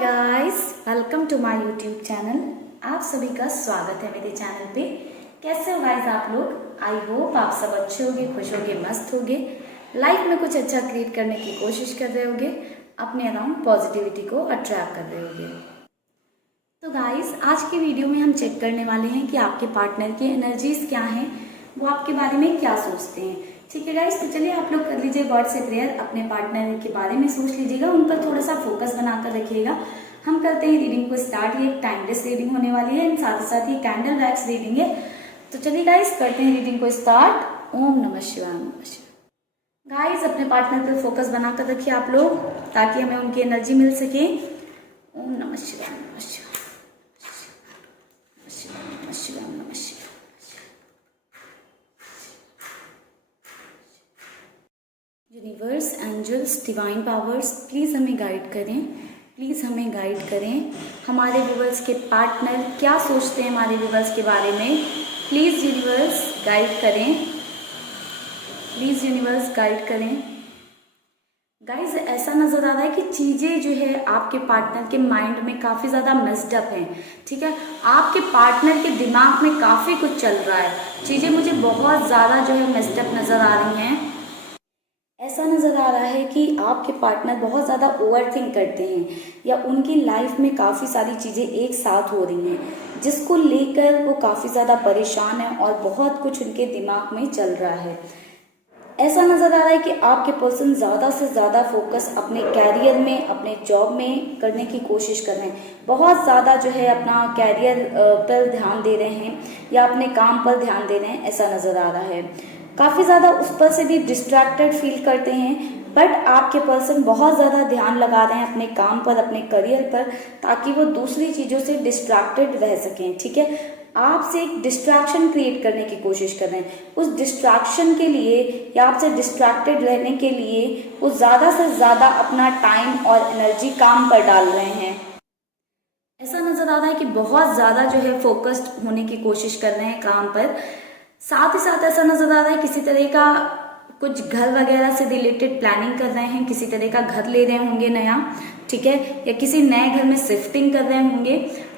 Guys, welcome to my YouTube channel. आप सभी का स्वागत है मेरे चैनल पे। कैसे हो गाइस आप लोग? आई होप आप सब अच्छे होगे, खुश होगे, मस्त होगे, लाइफ में कुछ अच्छा क्रिएट करने की कोशिश कर रहे होगे, अपने अराउंड पॉजिटिविटी को अट्रैक्ट कर रहे होगे। तो गाइस, आज की वीडियो में हम चेक करने वाले हैं कि आपके पार्टनर की एनर्जीज क्या हैं, वो आपके बारे में क्या सोचते हैं। ठीक है गाइस, तो चलिए आप लोग कर लीजिए गॉड से प्रेयर, अपने पार्टनर के बारे में सोच लीजिएगा, उन पर थोड़ा सा फोकस बनाकर रखिएगा। हम करते हैं रीडिंग को स्टार्ट। ये एक टाइमलेस रीडिंग होने वाली है, साथ ही साथ ये कैंडल वैक्स रीडिंग है। तो चलिए गाइस करते हैं रीडिंग को स्टार्ट। ओम नमः शिवाय, नमः शिवाय। गाइस अपने पार्टनर पर फोकस बनाकर रखिए आप लोग, ताकि हमें उनकी एनर्जी मिल सके। ओम नमः शिवाय, नमः शिवाय, नमः शिवाय, नमः शिवाय। Universe, angels, divine powers, please हमें गाइड करें, प्लीज़ हमें गाइड करें। हमारे व्यूवर्स के पार्टनर क्या सोचते हैं हमारे व्यूवर्स के बारे में, प्लीज़ यूनिवर्स गाइड करें, प्लीज़ यूनिवर्स गाइड करें। गाइज ऐसा नज़र आ रहा है कि चीज़ें जो है आपके पार्टनर के माइंड में काफ़ी ज़्यादा मेस्ड अप हैं। ठीक है, आपके पार्टनर के दिमाग में काफ़ी कुछ चल रहा है, चीज़ें मुझे बहुत ज़्यादा जो है मेस्ड अप नज़र आ रही हैं। ऐसा नज़र आ रहा है कि आपके पार्टनर बहुत ज़्यादा ओवरथिंक करते हैं, या उनकी लाइफ में काफ़ी सारी चीज़ें एक साथ हो रही हैं जिसको लेकर वो काफ़ी ज़्यादा परेशान है और बहुत कुछ उनके दिमाग में चल रहा है। ऐसा नज़र आ रहा है कि आपके पर्सन ज़्यादा से ज़्यादा फोकस अपने कैरियर में, अपने जॉब में करने की कोशिश कर रहे हैं। बहुत ज़्यादा जो है अपना कैरियर पर ध्यान दे रहे हैं या अपने काम पर ध्यान दे रहे हैं, ऐसा नज़र आ रहा है। काफ़ी ज़्यादा उस पर से भी डिस्ट्रैक्टेड फील करते हैं, बट आपके पर्सन बहुत ज़्यादा ध्यान लगा रहे हैं अपने काम पर, अपने करियर पर, ताकि वो दूसरी चीज़ों से डिस्ट्रैक्टेड रह सकें। ठीक है, आपसे एक डिस्ट्रैक्शन क्रिएट करने की कोशिश कर रहे हैं। उस डिस्ट्रैक्शन के लिए या आपसे डिस्ट्रैक्टेड रहने के लिए वो ज़्यादा से ज़्यादा अपना टाइम और एनर्जी काम पर डाल रहे हैं। ऐसा नज़र आ रहा है कि बहुत ज़्यादा जो है फोकस्ड होने की कोशिश कर रहे हैं काम पर। साथ ही साथ ऐसा नज़र आ रहा है किसी तरह का कुछ घर वगैरह से रिलेटेड प्लानिंग कर रहे हैं, किसी तरह का घर ले रहे होंगे नया। ठीक है, या किसी नए घर में शिफ्टिंग कर रहे होंगे,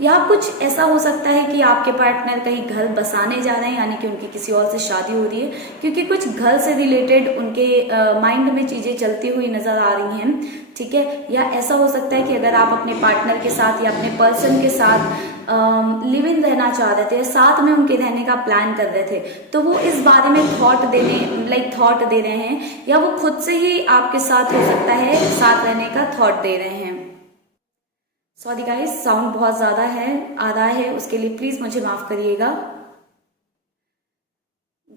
या कुछ ऐसा हो सकता है कि आपके पार्टनर कहीं घर बसाने जा रहे हैं, यानी कि उनकी किसी और से शादी हो रही है, क्योंकि कुछ घर से रिलेटेड उनके माइंड में चीज़ें चलती हुई नज़र आ रही हैं। ठीक है, या ऐसा हो सकता है कि अगर आप अपने पार्टनर के साथ या अपने पर्सन के साथ लिव इन रहना चाह रहे थे, साथ में उनके रहने का प्लान कर रहे थे, तो वो इस बारे में थॉट दे रहे हैं, या वो खुद से ही आपके साथ हो सकता है साथ रहने का थॉट दे रहे हैं। सॉरी गाइस, साउंड बहुत ज़्यादा आ रहा है, उसके लिए प्लीज़ मुझे माफ़ करिएगा।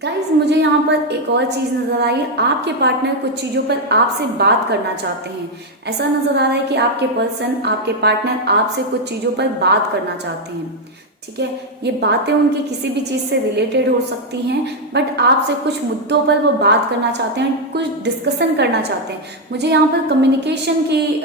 गाइज मुझे यहाँ पर एक और चीज़ नज़र आई, आपके पार्टनर कुछ चीज़ों पर आपसे बात करना चाहते हैं। ऐसा नज़र आ रहा है कि आपके पर्सन, आपके पार्टनर आपसे कुछ चीज़ों पर बात करना चाहते हैं। ठीक है, ये बातें उनकी किसी भी चीज़ से रिलेटेड हो सकती हैं, बट आपसे कुछ मुद्दों पर वो बात करना चाहते हैं, कुछ डिस्कशन करना चाहते हैं। मुझे यहाँ पर कम्युनिकेशन की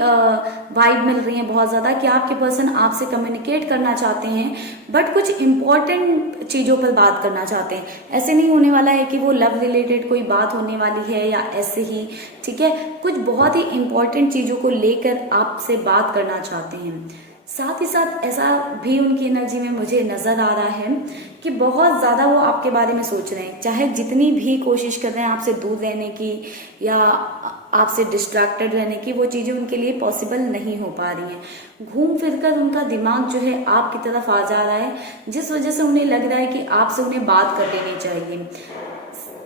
वाइब मिल रही है बहुत ज़्यादा, कि आपके पर्सन आपसे कम्युनिकेट करना चाहते हैं, बट कुछ इम्पॉर्टेंट चीज़ों पर बात करना चाहते हैं। ऐसे नहीं होने वाला है कि वो लव रिलेटेड कोई बात होने वाली है या ऐसे ही। ठीक है, कुछ बहुत ही इम्पॉर्टेंट चीज़ों को लेकर आपसे बात करना चाहते हैं। साथ ही साथ ऐसा भी उनकी एनर्जी में मुझे नज़र आ रहा है कि बहुत ज़्यादा वो आपके बारे में सोच रहे हैं, चाहे जितनी भी कोशिश कर रहे हैं आपसे दूर रहने की या आपसे डिस्ट्रैक्टेड रहने की, वो चीज़ें उनके लिए पॉसिबल नहीं हो पा रही हैं। घूम फिर कर उनका दिमाग जो है आपकी तरफ आ जा रहा है, जिस वजह से उन्हें लग रहा है कि आपसे उन्हें बात कर लेनी चाहिए।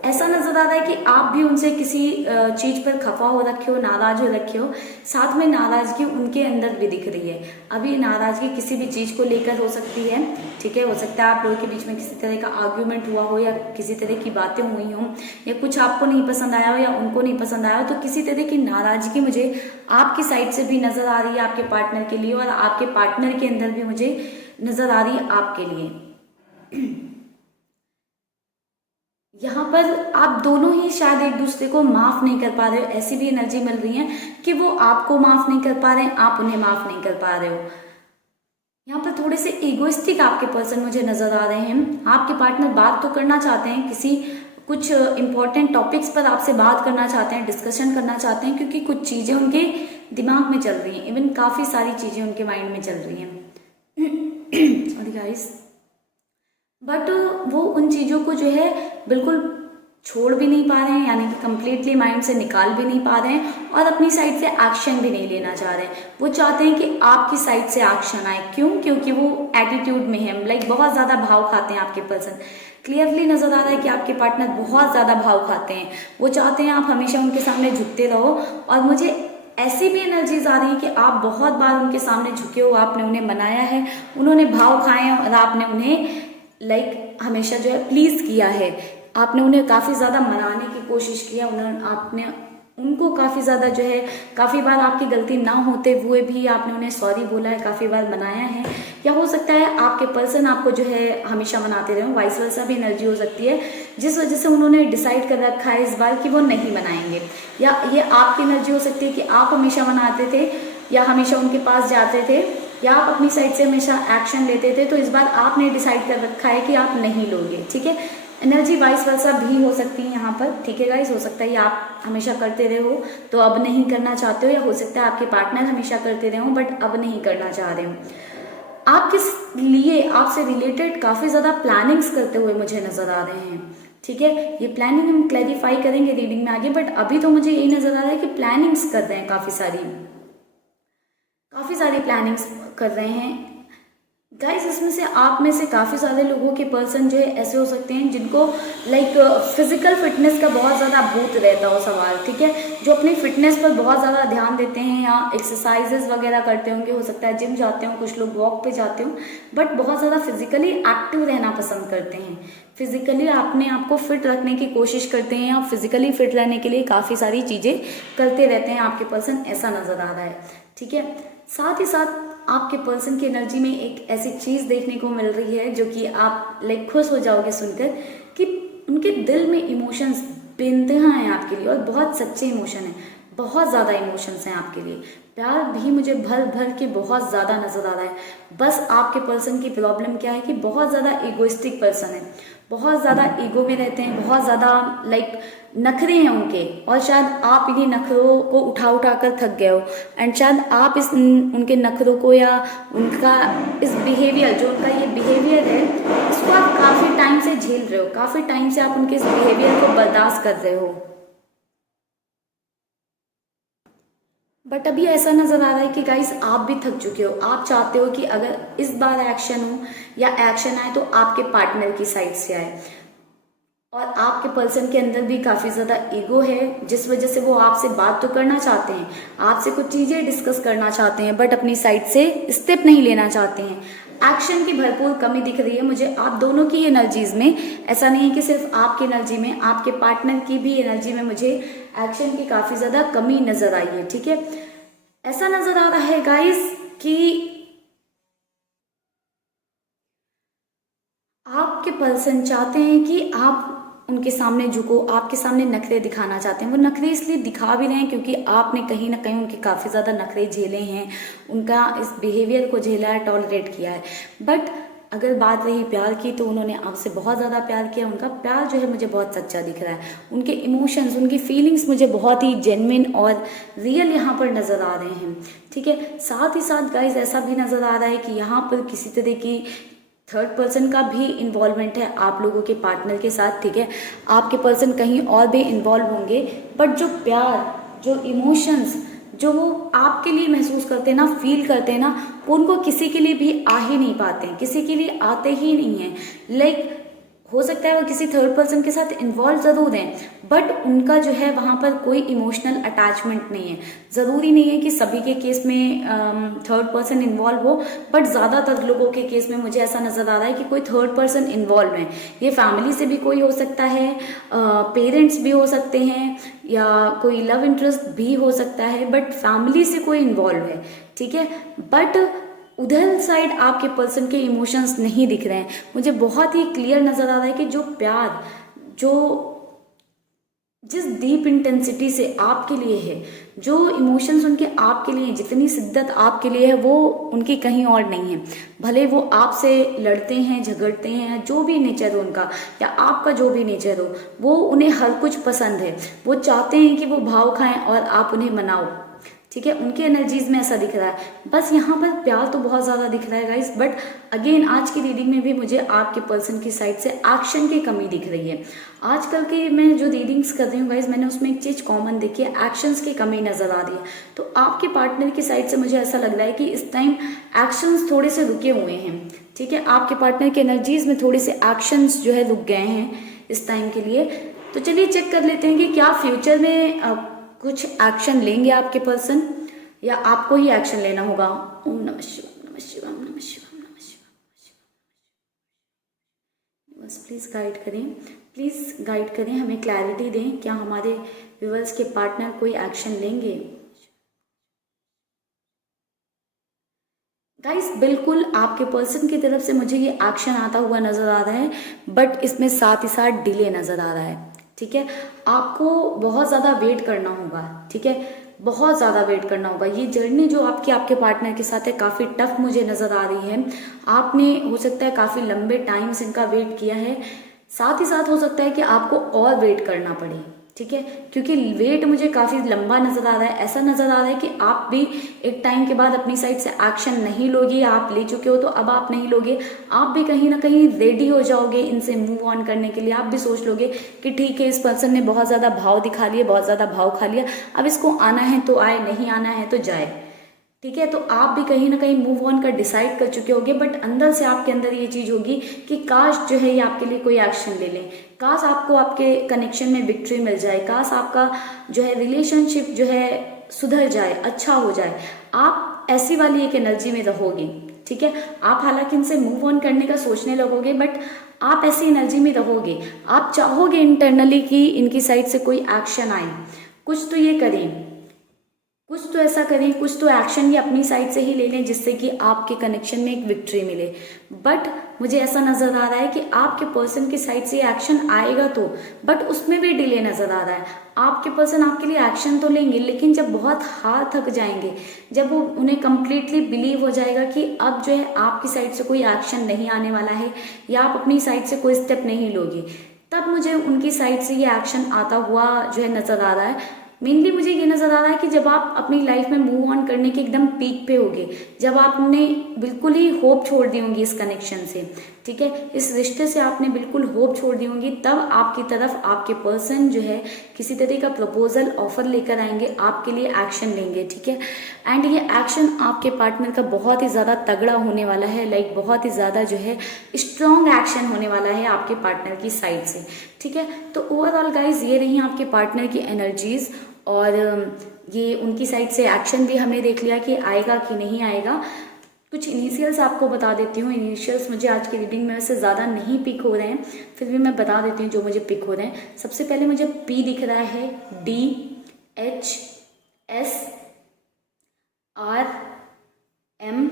ऐसा नज़र आ रहा है कि आप भी उनसे किसी चीज़ पर खफा हो रखे हो, नाराज हो रखे हो, साथ में नाराज़गी उनके अंदर भी दिख रही है। अभी नाराज़गी किसी भी चीज़ को लेकर हो सकती है। ठीक है, हो सकता है आप लोगों के बीच में किसी तरह का आर्ग्यूमेंट हुआ हो, या किसी तरह की बातें हुई हों, या कुछ आपको नहीं पसंद आया हो या उनको नहीं पसंद आया हो, तो किसी तरह की नाराज़गी मुझे आपकी साइड से भी नज़र आ रही है आपके पार्टनर के लिए, और आपके पार्टनर के अंदर भी मुझे नज़र आ रही है आपके लिए। यहाँ पर आप दोनों ही शायद एक दूसरे को माफ नहीं कर पा रहे हो, ऐसी भी एनर्जी मिल रही है कि वो आपको माफ नहीं कर पा रहे हैं, आप उन्हें माफ नहीं कर पा रहे हो। यहाँ पर थोड़े से इगोइस्टिक आपके पर्सन मुझे नजर आ रहे हैं। आपके पार्टनर बात तो करना चाहते हैं, किसी कुछ इंपॉर्टेंट टॉपिक्स पर आपसे बात करना चाहते हैं, डिस्कशन करना चाहते हैं, क्योंकि कुछ चीजें उनके दिमाग में चल रही हैं, इवन काफ़ी सारी चीज़ें उनके माइंड में चल रही हैं। सॉरी गाइस, बट वो उन चीज़ों को जो है बिल्कुल छोड़ भी नहीं पा रहे हैं, यानी कि कम्प्लीटली माइंड से निकाल भी नहीं पा रहे हैं और अपनी साइड से एक्शन भी नहीं लेना चाह रहे हैं। वो चाहते हैं कि आपकी साइड से एक्शन आए। क्यों? क्योंकि वो एटीट्यूड में है, लाइक बहुत ज़्यादा भाव खाते हैं आपके पर्सन। क्लियरली नजर आ रहा है कि आपके पार्टनर बहुत ज़्यादा भाव खाते हैं। वो चाहते हैं आप हमेशा उनके सामने झुकते रहो, और मुझे ऐसी भी एनर्जीज आ रही है कि आप बहुत बार उनके सामने झुके हो, आपने उन्हें मनाया है, उन्होंने भाव खाए हैं और आपने उन्हें लाइक हमेशा जो है प्लीज किया है। आपने उन्हें काफ़ी ज़्यादा मनाने की कोशिश किया, आपने उनको काफ़ी ज़्यादा जो है, काफ़ी बार आपकी गलती ना होते हुए भी आपने उन्हें सॉरी बोला है, काफ़ी बार मनाया है। या हो सकता है आपके पर्सन आपको जो है हमेशा मनाते रहे, वाइस वर्सा भी एनर्जी हो सकती है, जिस वजह से उन्होंने डिसाइड कर रखा है इस बार कि वो नहीं मनाएंगे। या ये आपकी एनर्जी हो सकती है कि आप हमेशा मनाते थे या हमेशा उनके पास जाते थे या आप अपनी साइड से हमेशा एक्शन लेते थे, तो इस बार आपने डिसाइड कर रखा है कि आप नहीं लोगे। ठीक है, एनर्जी वाइस वर्सा भी हो सकती है यहाँ पर। ठीक है गाइस, हो सकता है आप हमेशा करते रहे हो तो अब नहीं करना चाहते हो, या हो सकता है आपके पार्टनर हमेशा करते रहे हो बट अब नहीं करना चाह रहे हो। आप किस लिए आपसे रिलेटेड काफ़ी ज़्यादा प्लानिंग्स करते हुए मुझे नज़र आ रहे हैं। ठीक है, ये प्लानिंग हम क्लैरिफाई करेंगे रीडिंग में आगे, बट अभी तो मुझे यही नज़र आ रहा है कि प्लानिंग्स कर रहे हैं, काफ़ी सारी प्लानिंग्स कर रहे हैं गाइस। इसमें से आप में से काफ़ी सारे लोगों के पर्सन जो है ऐसे हो सकते हैं जिनको लाइक फिजिकल फिटनेस का बहुत ज़्यादा भूत रहता हो सवाल। ठीक है, जो अपनी फिटनेस पर बहुत ज़्यादा ध्यान देते हैं या एक्सरसाइजेस वगैरह करते होंगे, हो सकता है जिम जाते हो, कुछ लोग वॉक पे जाते हो, बट बहुत ज़्यादा फिजिकली एक्टिव रहना पसंद करते हैं। फिजिकली अपने आप को फिट रखने की कोशिश करते हैं या फिजिकली फिट रहने के लिए काफ़ी सारी चीज़ें करते रहते हैं आपके पर्सन, ऐसा नज़र आ रहा है। ठीक है, साथ ही साथ आपके पर्सन की एनर्जी में एक ऐसी चीज़ देखने को मिल रही है जो कि आप लाइक खुश हो जाओगे सुनकर, कि उनके दिल में इमोशंस बेइंतहा हैं आपके लिए और बहुत सच्चे इमोशन हैं, बहुत ज़्यादा इमोशंस हैं आपके लिए। प्यार भी मुझे भर भर के बहुत ज़्यादा नज़र आ रहा है। बस आपके पर्सन की प्रॉब्लम क्या है कि बहुत ज़्यादा इगोइस्टिक पर्सन है, बहुत ज़्यादा ईगो में रहते हैं, बहुत ज़्यादा लाइक नखरे हैं उनके, और शायद आप इन्हीं नखरों को उठा कर थक गए हो, एंड शायद आप इस उनके नखरों को या उनका इस बिहेवियर, जो उनका ये बिहेवियर है, इसको आप काफ़ी टाइम से झेल रहे हो, काफ़ी टाइम से आप उनके इस बिहेवियर को बर्दाश्त कर रहे हो। बट अभी ऐसा नज़र आ रहा है कि गाइस आप भी थक चुके हो। आप चाहते हो कि अगर इस बार एक्शन हो या एक्शन आए तो आपके पार्टनर की साइड से आए, और आपके पर्सन के अंदर भी काफ़ी ज़्यादा ईगो है, जिस वजह से वो आपसे बात तो करना चाहते हैं, आपसे कुछ चीज़ें डिस्कस करना चाहते हैं, बट अपनी साइड से स्टेप नहीं लेना चाहते हैं। एक्शन की भरपूर कमी दिख रही है मुझे आप दोनों की एनर्जीज में। ऐसा नहीं है कि सिर्फ आपकी एनर्जी में, आपके पार्टनर की भी एनर्जी में मुझे एक्शन की काफ़ी ज़्यादा कमी नज़र आई है। ठीक है, ऐसा नज़र आ रहा है गाइस कि आपके पर्सन चाहते हैं कि आप उनके सामने झुको, आपके सामने नखरे दिखाना चाहते हैं। वो नखरे इसलिए दिखा भी रहे हैं क्योंकि आपने कहीं ना कहीं उनके काफ़ी ज़्यादा नखरे झेले हैं, उनका इस बिहेवियर को झेला है, टॉलरेट किया है। बट अगर बात रही प्यार की, तो उन्होंने आपसे बहुत ज़्यादा प्यार किया। उनका प्यार जो है मुझे बहुत सच्चा दिख रहा है, उनके इमोशंस, उनकी फीलिंग्स मुझे बहुत ही जेन्युइन और रियल यहाँ पर नज़र आ रहे हैं। ठीक है, साथ ही साथ गाइज ऐसा भी नज़र आ रहा है कि यहाँ पर किसी तरह की थर्ड पर्सन का भी इन्वॉल्वमेंट है आप लोगों के पार्टनर के साथ। ठीक है, आपके पर्सन कहीं और भी इन्वॉल्व होंगे, बट जो प्यार, जो इमोशंस जो वो आपके लिए महसूस करते हैं ना, फील करते हैं ना, वो उनको किसी के लिए भी आ ही नहीं पाते हैं, किसी के लिए आते ही नहीं हैं। लाइक हो सकता है वो किसी थर्ड पर्सन के साथ इन्वॉल्व ज़रूर हैं, बट उनका जो है वहाँ पर कोई इमोशनल अटैचमेंट नहीं है। ज़रूरी नहीं है कि सभी के केस में थर्ड पर्सन इन्वॉल्व हो, बट ज़्यादातर लोगों के केस में मुझे ऐसा नज़र आ रहा है कि कोई थर्ड पर्सन इन्वॉल्व है। ये फैमिली से भी कोई हो सकता है, पेरेंट्स भी हो सकते हैं, या कोई लव इंटरेस्ट भी हो सकता है, बट फैमिली से कोई इन्वॉल्व है। ठीक है, बट उधर साइड आपके पर्सन के इमोशंस नहीं दिख रहे हैं। मुझे बहुत ही क्लियर नज़र आ रहा है कि जो प्यार, जो जिस डीप इंटेंसिटी से आपके लिए है, जो इमोशंस उनके आपके लिए, जितनी शिद्दत आपके लिए है, वो उनकी कहीं और नहीं है। भले वो आपसे लड़ते हैं, झगड़ते हैं, जो भी नेचर हो उनका, या आपका जो भी नेचर हो, वो उन्हें हर कुछ पसंद है। वो चाहते हैं कि वो भाव खाएं और आप उन्हें मनाओ। ठीक ठीक है, उनके एनर्जीज में ऐसा दिख रहा है। बस यहाँ पर प्यार तो बहुत ज़्यादा दिख रहा है गाइस, बट अगेन आज की रीडिंग में भी मुझे आपके पर्सन की साइड से एक्शन की कमी दिख रही है। आजकल की मैं जो रीडिंग्स कर रही हूँ गाइस, मैंने उसमें एक चीज़ कॉमन देखी है, एक्शंस की कमी नज़र आ रही है। तो आपके पार्टनर की साइड से मुझे ऐसा लग रहा है कि इस टाइम एक्शंस थोड़े से रुके हुए हैं। ठीक है, आपके पार्टनर के एनर्जीज में थोड़े से एक्शंस जो है रुक गए हैं इस टाइम के लिए। तो चलिए चेक कर लेते हैं कि क्या फ्यूचर में कुछ एक्शन लेंगे आपके पर्सन, या आपको ही एक्शन लेना होगा। ओम नमः शिवाय, नमः शिवाय, नमः शिवाय, नमः शिवाय। बस प्लीज गाइड करें, प्लीज गाइड करें, हमें क्लैरिटी दें, क्या हमारे व्यूअर्स के पार्टनर कोई एक्शन लेंगे। गाइस बिल्कुल आपके पर्सन की तरफ से मुझे ये एक्शन आता हुआ नजर आ रहा है, बट इसमें साथ ही साथ डिले नजर आ रहा है। ठीक है, आपको बहुत ज़्यादा वेट करना होगा। ठीक है, बहुत ज़्यादा वेट करना होगा। ये जर्नी जो आपके पार्टनर के साथ है काफ़ी टफ मुझे नज़र आ रही है। आपने हो सकता है काफ़ी लंबे टाइम से इनका वेट किया है, साथ ही साथ हो सकता है कि आपको और वेट करना पड़े। ठीक है, क्योंकि वेट मुझे काफ़ी लंबा नज़र आ रहा है। ऐसा नज़र आ रहा है कि आप भी एक टाइम के बाद अपनी साइड से एक्शन नहीं लोगे, आप ले चुके हो तो अब आप नहीं लोगे। आप भी कहीं ना कहीं रेडी हो जाओगे इनसे मूव ऑन करने के लिए। आप भी सोच लोगे कि ठीक है, इस पर्सन ने बहुत ज़्यादा भाव दिखा लिए, बहुत ज़्यादा भाव खा लिया, अब इसको आना है तो आए, नहीं आना है तो जाए। ठीक है, तो आप भी कहीं ना कहीं मूव ऑन कर डिसाइड कर चुके होगे, बट अंदर से आपके अंदर ये चीज़ होगी कि काश जो है ये आपके लिए कोई एक्शन ले लें, काश आपको आपके कनेक्शन में विक्ट्री मिल जाए, काश आपका जो है रिलेशनशिप जो है सुधर जाए, अच्छा हो जाए। आप ऐसी वाली एक एनर्जी में रहोगे। ठीक है, आप हालांकि इनसे मूव ऑन करने का सोचने लगोगे, बट आप ऐसी एनर्जी में रहोगे। आप चाहोगे इंटरनली कि इनकी साइड से कोई एक्शन आए, कुछ तो ये करें, कुछ तो ऐसा करें, कुछ तो एक्शन ये अपनी साइड से ही ले लें जिससे कि आपके कनेक्शन में एक विक्ट्री मिले। बट मुझे ऐसा नज़र आ रहा है कि आपके पर्सन की साइड से एक्शन आएगा तो, बट उसमें भी डिले नज़र आ रहा है। आपके पर्सन आपके लिए एक्शन तो लेंगे, लेकिन जब बहुत हार थक जाएंगे, जब वो उन्हें कंप्लीटली बिलीव हो जाएगा कि अब जो है आपकी साइड से कोई एक्शन नहीं आने वाला है, या आप अपनी साइड से कोई स्टेप नहीं लोगे, तब मुझे उनकी साइड से ये एक्शन आता हुआ जो है नज़र आ रहा है। मेनली मुझे ये नज़र आ रहा है कि जब आप अपनी लाइफ में मूव ऑन करने के एकदम पीक पे होगे, जब आपने बिल्कुल ही होप छोड़ दी होंगी इस कनेक्शन से, ठीक है, इस रिश्ते से आपने बिल्कुल होप छोड़ दी होंगी, तब आपकी तरफ आपके पर्सन जो है किसी तरह का प्रपोजल ऑफर लेकर आएंगे, आपके लिए एक्शन लेंगे। ठीक है, एंड ये एक्शन आपके पार्टनर का बहुत ही ज़्यादा तगड़ा होने वाला है, लाइक बहुत ही ज़्यादा जो है स्ट्रॉन्ग एक्शन होने वाला है आपके पार्टनर की साइड से। ठीक है, तो ओवरऑल गाइज ये रही आपके पार्टनर की एनर्जीज, और ये उनकी साइड से एक्शन भी हमने देख लिया कि आएगा कि नहीं आएगा। कुछ इनिशियल्स आपको बता देती हूँ। इनिशियल्स मुझे आज की रीडिंग में वैसे ज़्यादा नहीं पिक हो रहे हैं, फिर भी मैं बता देती हूँ जो मुझे पिक हो रहे हैं। सबसे पहले मुझे पी दिख रहा है, D, H, S, R, M,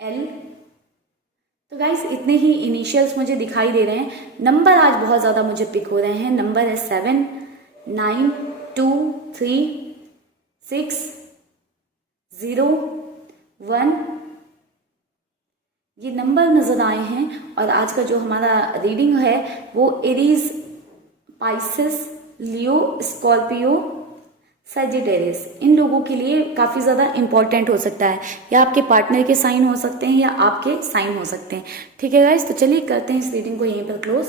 L. तो गाइस इतने ही इनिशियल्स मुझे दिखाई दे रहे हैं। नंबर आज बहुत ज़्यादा मुझे पिक हो रहे हैं। नंबर है 7, 9, 2, 3, 6, 0, 1। ये नंबर नज़र आए हैं। और आज का जो हमारा रीडिंग है वो एरीज, पाइसेस, लियो, स्कॉर्पियो, सजिटेरियस, इन लोगों के लिए काफ़ी ज़्यादा इंपॉर्टेंट हो सकता है। या आपके पार्टनर के साइन हो सकते हैं या आपके साइन हो सकते हैं। ठीक है गाइस, तो चलिए करते हैं इस रीडिंग को यहीं पर क्लोज।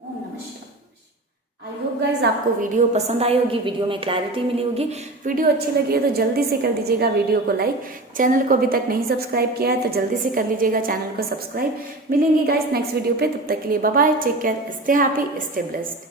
ओम नमः शिवाय। आई होप गाइज आपको वीडियो पसंद आई होगी, वीडियो में क्लैरिटी मिली होगी। वीडियो अच्छी लगी है तो जल्दी से कर दीजिएगा वीडियो को लाइक। चैनल को अभी तक नहीं सब्सक्राइब किया है तो जल्दी से कर लीजिएगा चैनल को सब्सक्राइब। मिलेंगे गाइज नेक्स्ट वीडियो पे, तब तक के लिए bye bye, take care, stay happy, stay blessed.